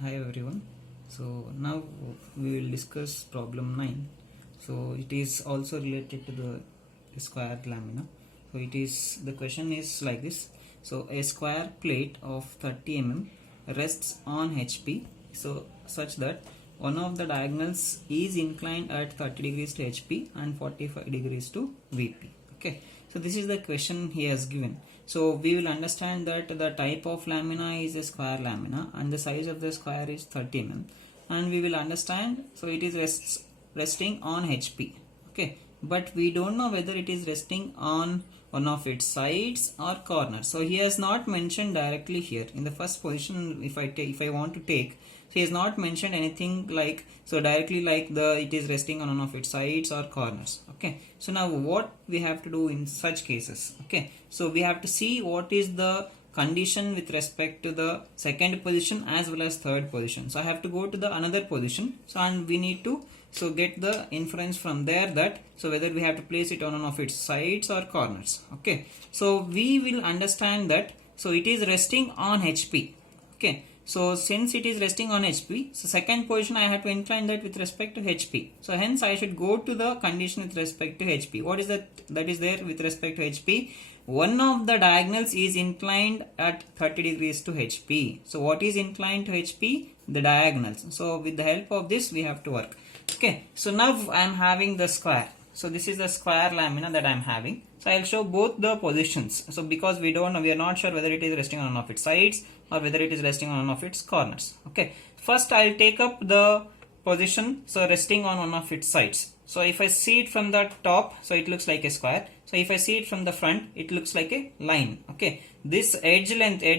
Hi everyone. So now we will discuss problem 9. So it is also related to the square lamina. So the question is like this. So a square plate of 30 rests on HP so such that one of the diagonals is inclined at 30 degrees to HP and 45 degrees to VP. Okay. So this is the question he has given. So we will understand that the type of lamina is a square lamina and the size of the square is 30 and we will understand so it is resting on HP. Okay, but we don't know whether it is resting on one of its sides or corners. So he has not mentioned directly here in the first position. If I want to take, so he has not mentioned anything like so directly like it is resting on one of its sides or corners. Okay, so now what we have to do in such cases? Okay, so we have to see what is the condition with respect to the second position as well as third position. So I have to go to the another position, so and we need to get the inference from there that so whether we have to place it on one of its sides or corners. Okay, so we will understand that so it is resting on HP. Okay, so since it is resting on HP, so second position I have to incline that with respect to HP. So hence I should go to the condition with respect to HP. What is that is there with respect to HP? One of the diagonals is inclined at 30 degrees to HP. So what is inclined to HP? The diagonals. So with the help of this we have to work. Okay, so now I am having the square. So this is the square lamina that I am having. So I will show both the positions. So because we are not sure whether it is resting on one of its sides or whether it is resting on one of its corners. Okay, first I will take up the position so resting on one of its sides. So if I see it from the top, so it looks like a square. So if I see it from the front, it looks like a line. Okay, this edge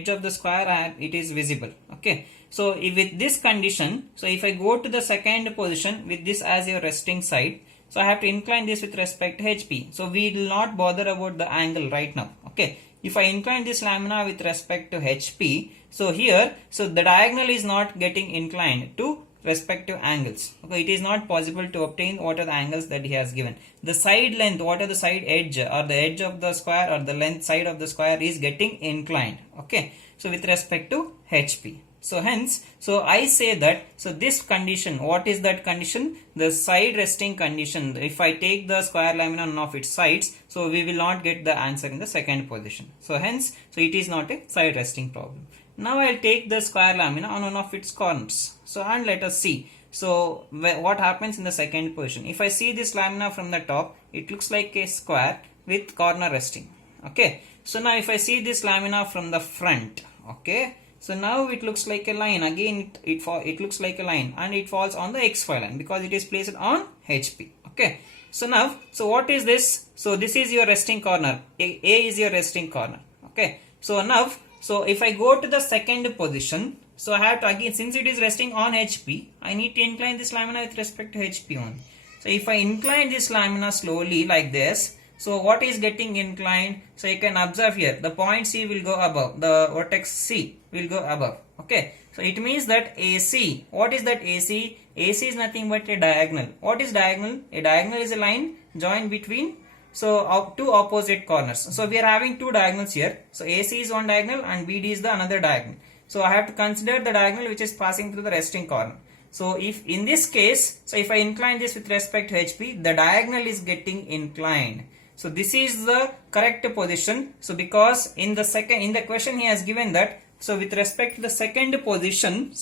of the square it is visible. Okay, so with this condition, so if I go to the second position with this as your resting side, so I have to incline this with respect to HP. So we will not bother about the angle right now. Okay, if I incline this lamina with respect to HP, so here, so the diagonal is not getting inclined to respective angles. Okay, it is not possible to obtain what are the angles that he has given. The side length, what are the side edge or the edge of the square or the length side of the square is getting inclined. Okay, so with respect to HP. So hence, so I say that, so this condition, what is that condition? The side resting condition. If I take the square lamina on one of its sides, so we will not get the answer in the second position. So hence, so it is not a side resting problem. Now I will take the square lamina on one of its corners. So and let us see. So what happens in the second position? If I see this lamina from the top, it looks like a square with corner resting. Okay. So now if I see this lamina from the front, okay. So now it looks like a line. Again, it looks like a line and it falls on the XY line because it is placed on HP. Okay. So now, so what is this? So this is your resting corner. A is your resting corner. Okay. So now, so if I go to the second position, so I have to again, since it is resting on HP, I need to incline this lamina with respect to HP only. So if I incline this lamina slowly like this, so what is getting inclined? So you can observe here, the point C will go above, the vertex C will go above. Okay, so it means that AC, what is that AC? AC is nothing but a diagonal. What is diagonal? A diagonal is a line joined between two opposite corners. So we are having two diagonals here. So AC is one diagonal and BD is the another diagonal. So I have to consider the diagonal which is passing through the resting corner. So if in this case, so if I incline this with respect to HP, the diagonal is getting inclined. So this is the correct position. So because in the question he has given that, so with respect to the second position,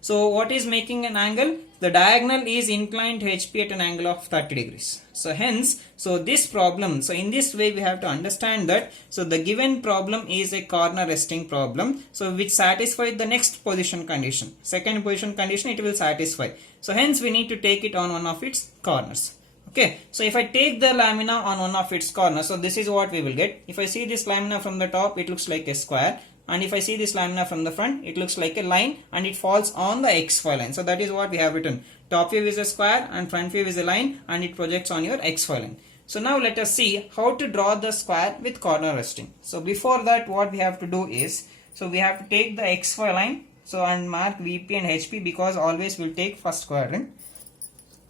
so what is making an angle? The diagonal is inclined to HP at an angle of 30 degrees. So hence, so this problem, so in this way we have to understand that, so the given problem is a corner resting problem, so which satisfies the next position condition. Second position condition it will satisfy. So hence we need to take it on one of its corners. Okay, so if I take the lamina on one of its corners, so this is what we will get. If I see this lamina from the top, it looks like a square. And if I see this lamina from the front, it looks like a line and it falls on the XY line. So that is what we have written. Top view is a square and front view is a line and it projects on your XY line. So now let us see how to draw the square with corner resting. So before that, what we have to do is, so we have to take the XY line, so and mark VP and HP because always we'll take first quadrant.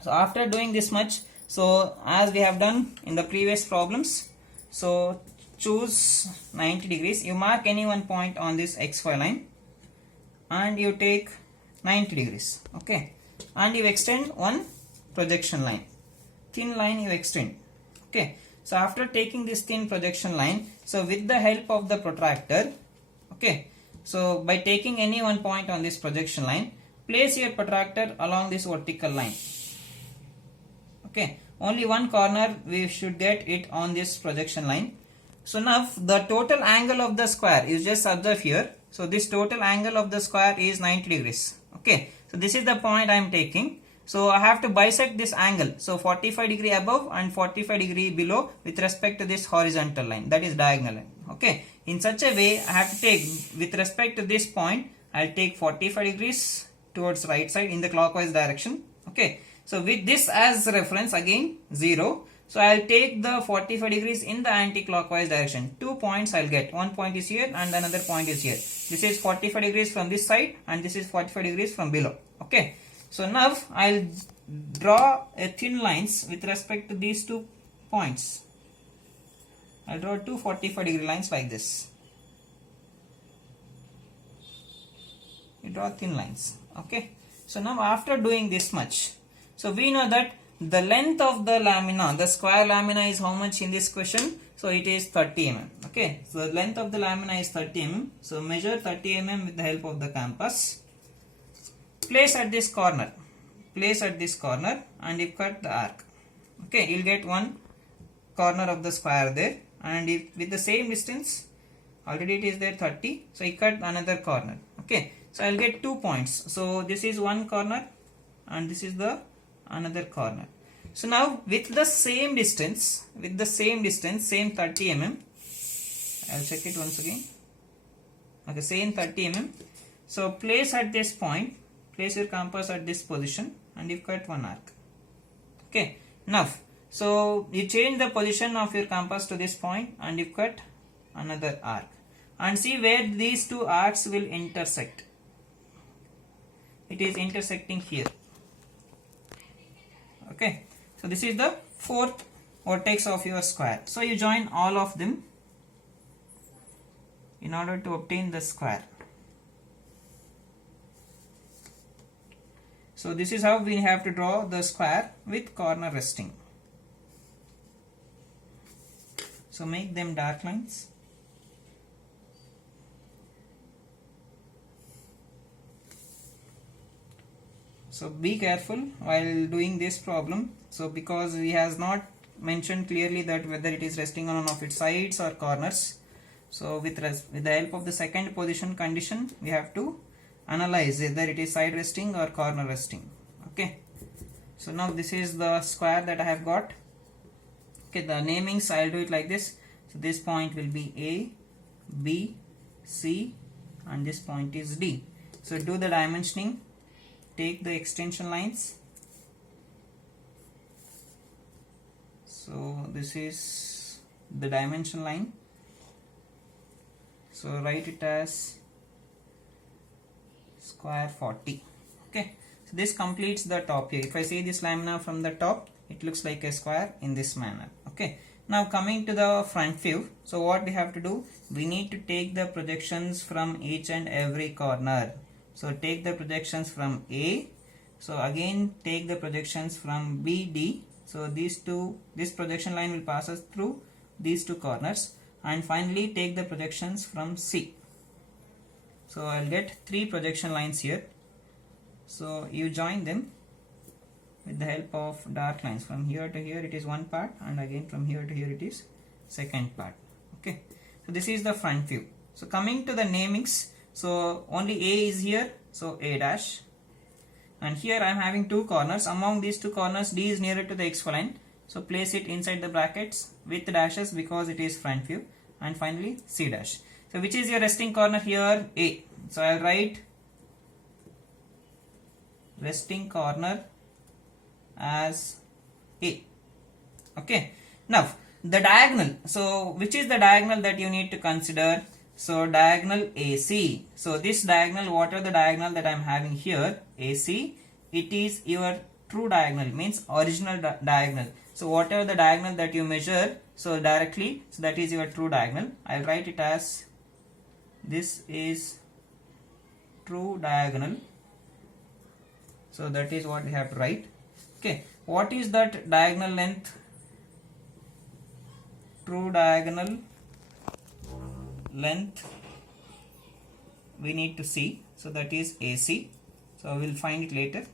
So after doing this much, so as we have done in the previous problems, so choose 90 degrees. You mark any one point on this XY line. and you take 90 degrees. Okay, and you extend one projection line, thin line you extend. Okay, so after taking this thin projection line, so with the help of the protractor, okay, so by taking any one point on this projection line, place your protractor along this vertical line. Okay, only one corner we should get it on this projection line. So now the total angle of the square, you just observe here. So this total angle of the square is 90 degrees. Okay, so this is the point I am taking. So I have to bisect this angle. So 45 degree above and 45 degree below with respect to this horizontal line, that is diagonal line. Okay, in such a way I have to take, with respect to this point, I will take 45 degrees towards right side in the clockwise direction. Okay, so with this as reference, again 0. So I will take the 45 degrees in the anti-clockwise direction. 2 points I will get. One point is here and another point is here. This is 45 degrees from this side and this is 45 degrees from below. Okay. So now I will draw a thin lines with respect to these 2 points. I will draw two 45 degree lines like this. You draw thin lines. Okay. So now after doing this much, so we know that the length of the lamina, the square lamina, is how much in this question? So it is 30 mm. Okay, so the length of the lamina is 30 mm. So measure 30 mm with the help of the compass. Place at this corner. Place at this corner and you cut the arc. Okay, you'll get one corner of the square there, and if with the same distance, already it is there 30. So you cut another corner. Okay, so I'll get 2 points. So this is one corner and this is the another corner. So now with the same distance, same 30 mm, I'll check it once again. Okay, same 30 mm. So place at this point, place your compass at this position and you cut one arc. Okay, now so you change the position of your compass to this point and you cut another arc, and see where these two arcs will intersect. It is intersecting here. Okay, so this is the fourth vertex of your square. So you join all of them in order to obtain the square. So this is how we have to draw the square with corner resting. So make them dark lines. So be careful while doing this problem. So because he has not mentioned clearly that whether it is resting on one of its sides or corners. So with the help of the second position condition, we have to analyze whether it is side resting or corner resting. Okay. So now this is the square that I have got. Okay, the namings I will do it like this. So this point will be A, B, C, and this point is D. So do the dimensioning. Take the extension lines. So this is the dimension line. So write it as square 40. Okay. So this completes the top here. If I see this lamina from the top, it looks like a square in this manner. Okay. Now coming to the front view. So what we have to do? We need to take the projections from each and every corner. So take the projections from A. So again take the projections from B, D. So this projection line will pass us through these two corners. And finally take the projections from C. So I'll get 3 projection lines here. So you join them with the help of dark lines. From here to here it is one part, and again from here to here it is second part. Okay. So this is the front view. So coming to the namings. So only A is here, so A dash, and here I am having 2 corners. Among these 2 corners, D is nearer to the XY line, so place it inside the brackets with dashes because it is front view, and finally C dash. So which is your resting corner here? A. So I will write resting corner as A. Okay. Now the diagonal. So which is the diagonal that you need to consider? So diagonal AC. So this diagonal, what are the diagonal that I am having here? AC. It is your true diagonal, means original diagonal. So whatever the diagonal that you measure, so directly, so that is your true diagonal. I will write it as this is true diagonal. So that is what we have to write. Okay, what is that diagonal length? True diagonal length we need to see. So that is AC. So we will find it later.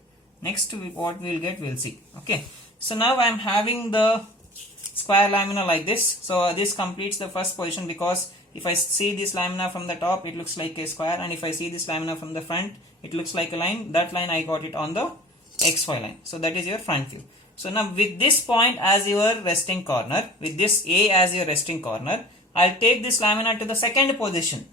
Next what we will get, we'll see. Okay, so now I am having the square lamina like this. So this completes the first position, because if I see this lamina from the top, it looks like a square, and if I see this lamina from the front, it looks like a line. That line I got it on the XY line. So that is your front view. So now with this point as your resting corner, with this A as your resting corner, I'll take this lamina to the second position.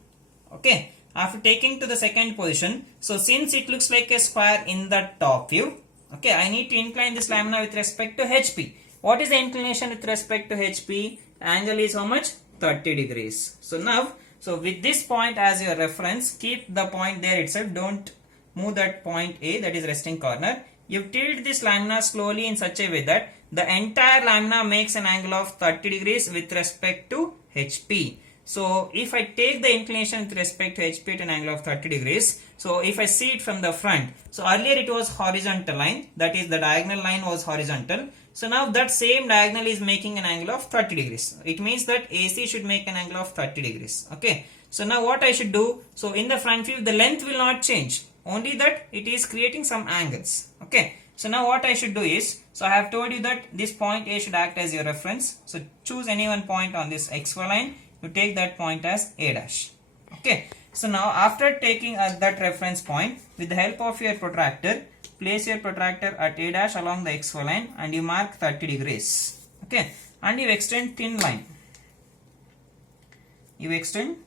Okay, after taking to the second position, so since it looks like a square in the top view, okay, I need to incline this lamina with respect to HP. What is the inclination with respect to HP? Angle is how much? 30 degrees. So now, so with this point as your reference, keep the point there itself. Don't move that point A, that is resting corner. You tilt this lamina slowly in such a way that the entire lamina makes an angle of 30 degrees with respect to HP. So if I take the inclination with respect to HP at an angle of 30 degrees, so if I see it from the front, so earlier it was horizontal line, that is the diagonal line was horizontal. So now that same diagonal is making an angle of 30 degrees. It means that AC should make an angle of 30 degrees. Okay. So now what I should do, so in the front view the length will not change, only that it is creating some angles. Okay. So now what I should do is, so I have told you that this point A should act as your reference. So choose any one point on this XY line. You take that point as A dash. Okay. So now after taking that reference point, with the help of your protractor, place your protractor at A dash along the XY line and you mark 30 degrees. Okay. And you extend thin line. You extend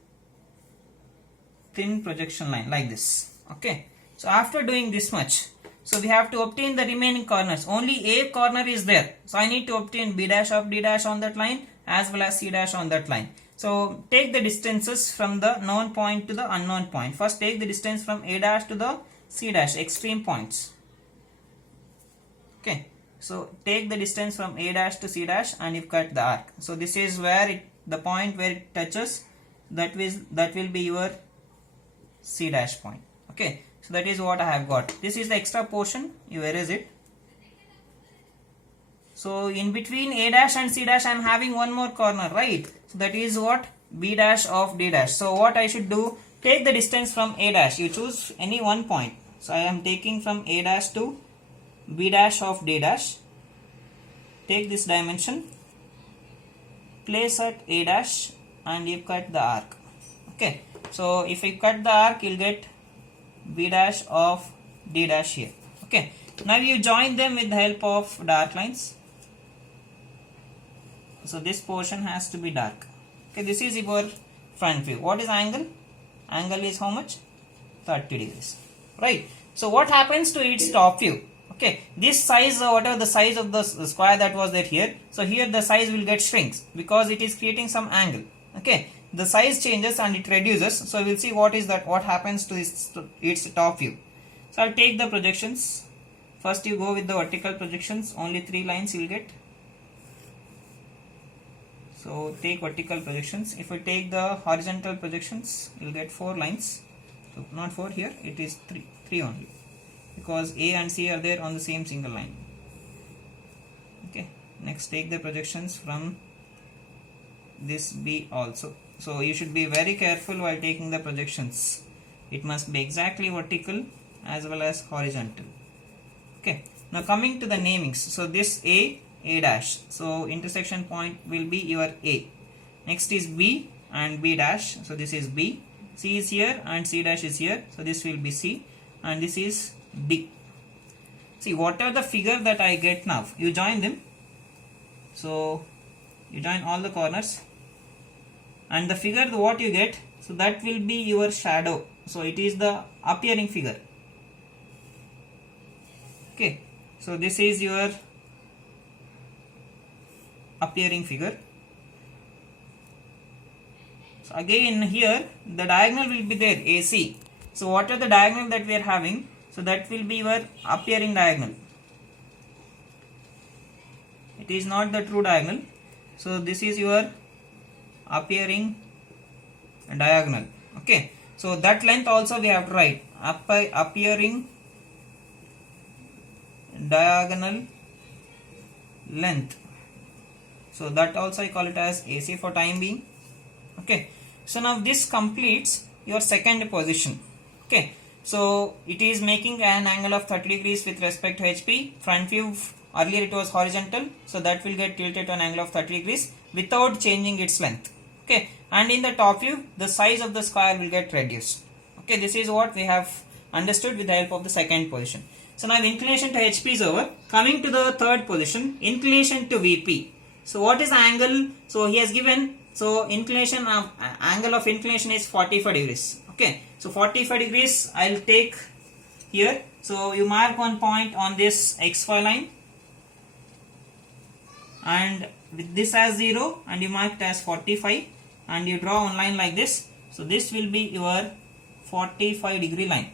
thin projection line like this. Okay. So after doing this much, so we have to obtain the remaining corners. Only A corner is there. So I need to obtain B dash of D dash on that line as well as C dash on that line. So take the distances from the known point to the unknown point. First take the distance from A dash to the C dash, extreme points. Okay. So take the distance from A dash to C dash and you cut the arc. So this is where the point where it touches, that will be your C dash point. Okay. So that is what I have got. This is the extra portion. You erase it. So in between A dash and C dash I am having one more corner, right? So that is what? B dash of D dash. So what I should do? Take the distance from A dash. You choose any one point. So I am taking from A dash to B dash of D dash. Take this dimension. Place at A dash and you cut the arc. Okay. So if you cut the arc, you'll get B dash of D dash here. Okay. Now you join them with the help of dark lines. So this portion has to be dark. Okay, this is your front view. What is angle? Angle is how much? 30 degrees. Right. So what happens to its top view? Okay, this size, whatever the size of the square that was there here, so here the size will get shrinks because it is creating some angle. Okay, the size changes and it reduces. So we'll see what is that, what happens to its top view. So I'll take the projections. First you go with the vertical projections, only 3 lines you will get. So take vertical projections. If we take the horizontal projections, you will get 4 lines. So not 4 here, it is 3 only, because A and C are there on the same single line. Okay, next take the projections from this B also. So you should be very careful while taking the projections. It must be exactly vertical as well as horizontal. Okay, now coming to the namings. So this A dash. So intersection point will be your A. Next is B and B dash. So this is B. C is here and C dash is here. So this will be C and this is D. See, whatever the figure that I get now, you join them. So you join all the corners and the figure what you get, so that will be your shadow. So it is the appearing figure. Okay, so this is your appearing figure. So again here the diagonal will be there, AC. So what are the diagonal that we are having? So that will be your appearing diagonal. It is not the true diagonal. So this is your appearing diagonal. Okay. So that length also we have to write appearing diagonal length. So that also I call it as AC for time being. Okay. So now this completes your second position. Okay. So it is making an angle of 30 degrees with respect to HP. Front view, earlier it was horizontal, so that will get tilted to an angle of 30 degrees without changing its length. Okay. And in the top view, the size of the square will get reduced. Okay. This is what we have understood with the help of the second position. So now inclination to HP is over. Coming to the third position, inclination to VP. So what is the angle? So he has given, so inclination of angle of inclination is 45 degrees. Okay. So 45 degrees I will take here. So you mark one point on this XY line and with this as 0 and you mark it as 45 and you draw one line like this. So this will be your 45 degree line.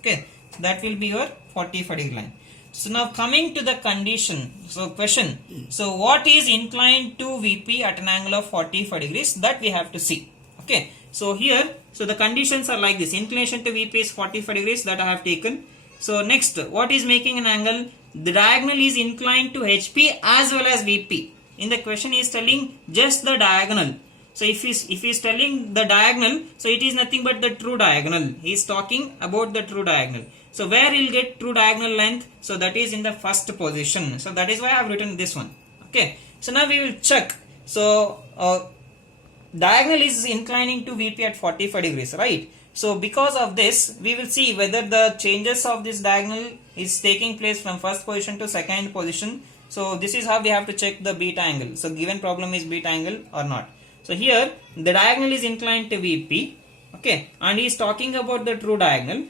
Okay. That will be your 45 degree line. So now coming to the condition, so question, so what is inclined to VP at an angle of 45 degrees, that we have to see. Okay, so here, so the conditions are like this, inclination to VP is 45 degrees, that I have taken. So next, what is making an angle? The diagonal is inclined to HP as well as VP. In the question is telling just the diagonal. So if he is telling the diagonal, so it is nothing but the true diagonal. He is talking about the true diagonal. So where he will get true diagonal length? So that is in the first position. So that is why I have written this one. Okay. So now we will check. So diagonal is inclining to VP at 45 degrees, right? So because of this, we will see whether the changes of this diagonal is taking place from first position to second position. So this is how we have to check the beta angle. So given problem is beta angle or not. So here the diagonal is inclined to VP. Okay. And he is talking about the true diagonal.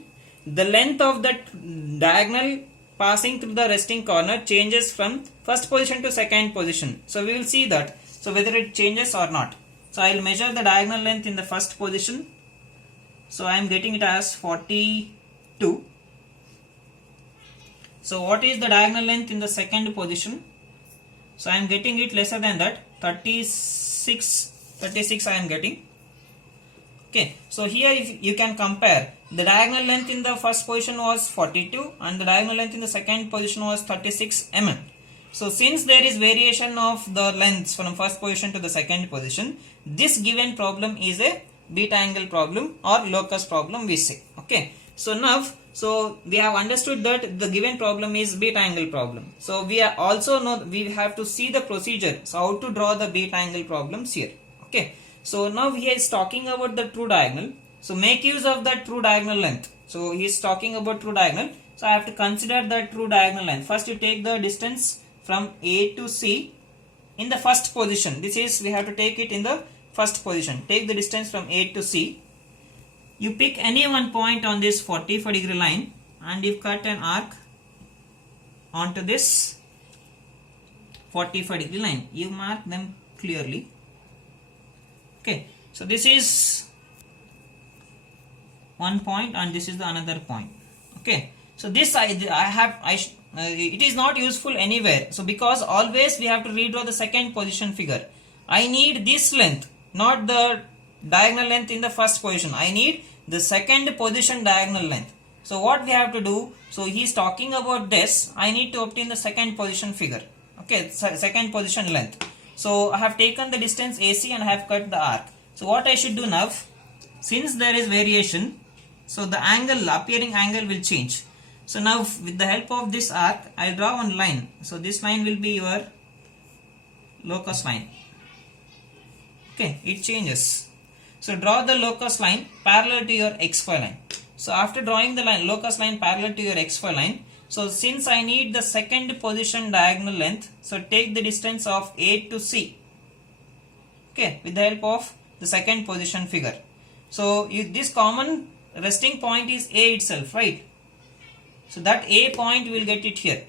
The length of that diagonal passing through the resting corner changes from first position to second position. So we will see that. So whether it changes or not. So I will measure the diagonal length in the first position. So I am getting it as 42. So what is the diagonal length in the second position? So I am getting it lesser than that, 36 I am getting. Okay, so here if you can compare, the diagonal length in the first position was 42 and the diagonal length in the second position was 36 mm. So since there is variation of the lengths from first position to the second position, this given problem is a beta angle problem or locus problem we say. Okay, so now we have understood that the given problem is beta angle problem. So we are also know we have to see the procedure. So how to draw the beta angle problems here. Okay. So now he is talking about the true diagonal. So make use of that true diagonal length. So he is talking about true diagonal. So I have to consider that true diagonal length. First you take the distance from A to C in the first position. This is, we have to take it in the first position. Take the distance from A to C. You pick any one point on this 45 degree line and you cut an arc onto this 45 degree line. You mark them clearly. Okay, so this is one point and this is the another point. Okay, so this it is not useful anywhere. So because always we have to redraw the second position figure. I need this length, not the diagonal length in the first position. I need the second position diagonal length. So what we have to do? So he is talking about this. I need to obtain the second position figure. Okay, second position length. So I have taken the distance AC and I have cut the arc. So what I should do now, since there is variation, so the angle, appearing angle will change. So now with the help of this arc, I will draw one line. So this line will be your locus line. Okay, it changes. So draw the locus line parallel to your XY line. So after drawing the line, locus line parallel to your XY line, so since I need the second position diagonal length, so take the distance of A to C. Okay, with the help of the second position figure. So this common resting point is A itself, right? So that A point we will get it here.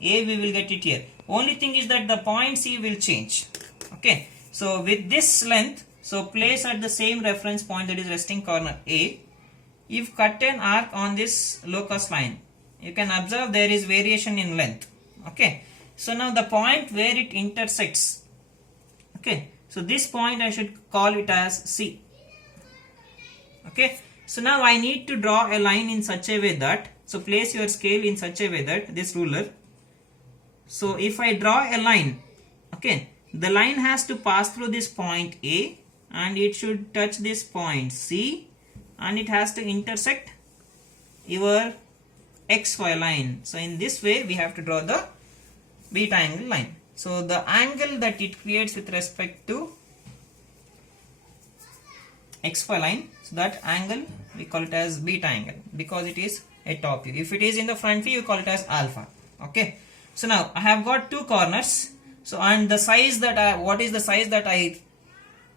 A we will get it here. Only thing is that the point C will change. Okay, so with this length, so place at the same reference point, that is resting corner A. If cut an arc on this locus line, you can observe there is variation in length. Okay, so now the point where it intersects. Okay, so this point I should call it as C. Okay, so now I need to draw a line in such a way that, so place your scale in such a way that this ruler, so if I draw a line, okay, the line has to pass through this point A and it should touch this point C and it has to intersect your XY line. So in this way we have to draw the beta angle line. So the angle that it creates with respect to XY line, so that angle we call it as beta angle because it is a top view. If it is in the front view, you call it as alpha. Okay. So now I have got two corners. So and the size that what is the size that I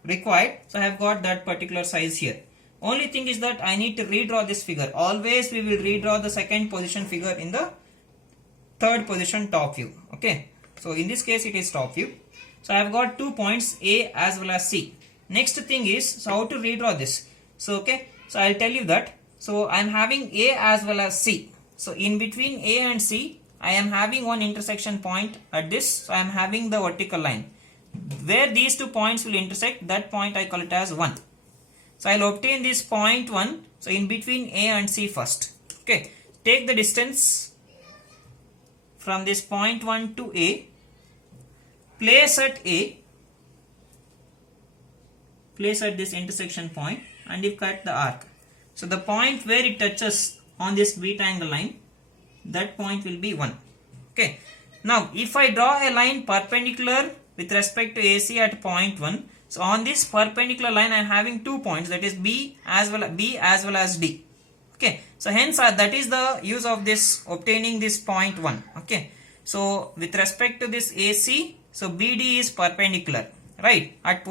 required? So I have got that particular size here. Only thing is that I need to redraw this figure. Always we will redraw the second position figure in the third position top view. Okay. So in this case it is top view. So I have got 2 points A as well as C. Next thing is, so how to redraw this? So okay, so I'll tell you that. So I am having A as well as C. So in between A and C, I am having one intersection point at this. So I am having the vertical line. Where these 2 points will intersect, that point I call it as 1. So I'll obtain this point 1. So in between A and C first. Okay, take the distance from this point 1 to A. Place at A. Place at this intersection point and you cut the arc. So the point where it touches on this beta angle line, that point will be 1. Okay. Now if I draw a line perpendicular with respect to AC at point 1, so on this perpendicular line I am having 2 points, that is B as well as D. Okay. So hence that is the use of this obtaining this point 1. Okay. So with respect to this AC, so BD is perpendicular. Right, at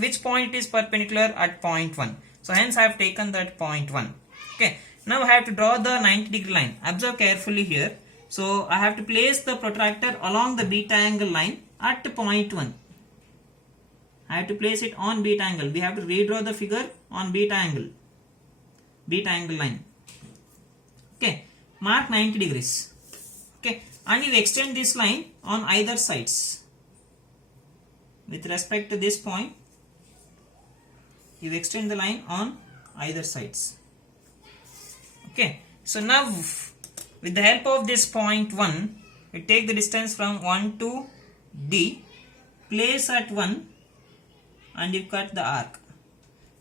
which point it is perpendicular? At point 1. So hence I have taken that point 1. Okay, now I have to draw the 90-degree line. Observe carefully here. So I have to place the protractor along the beta angle line at point 1. I have to place it on beta angle. We have to redraw the figure on beta angle line. Okay, mark 90 degrees. Okay, and you extend this line on either sides. With respect to this point, you extend the line on either sides. Okay, so now with the help of this point 1, you take the distance from 1 to D, place at 1 and you cut the arc.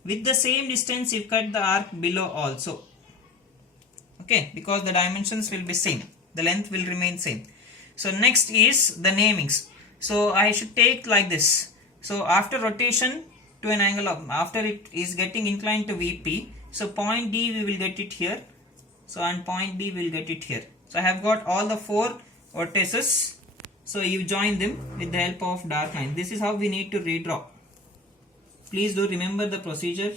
With the same distance you cut the arc below also. Okay, because the dimensions will be same, the length will remain same. So next is the namings. So I should take like this. So after rotation to an angle of, after it is getting inclined to VP, so point D we will get it here. So and point B we will get it here. So I have got all the 4 vertices. So you join them with the help of dark line. This is how we need to redraw. Please do remember the procedure.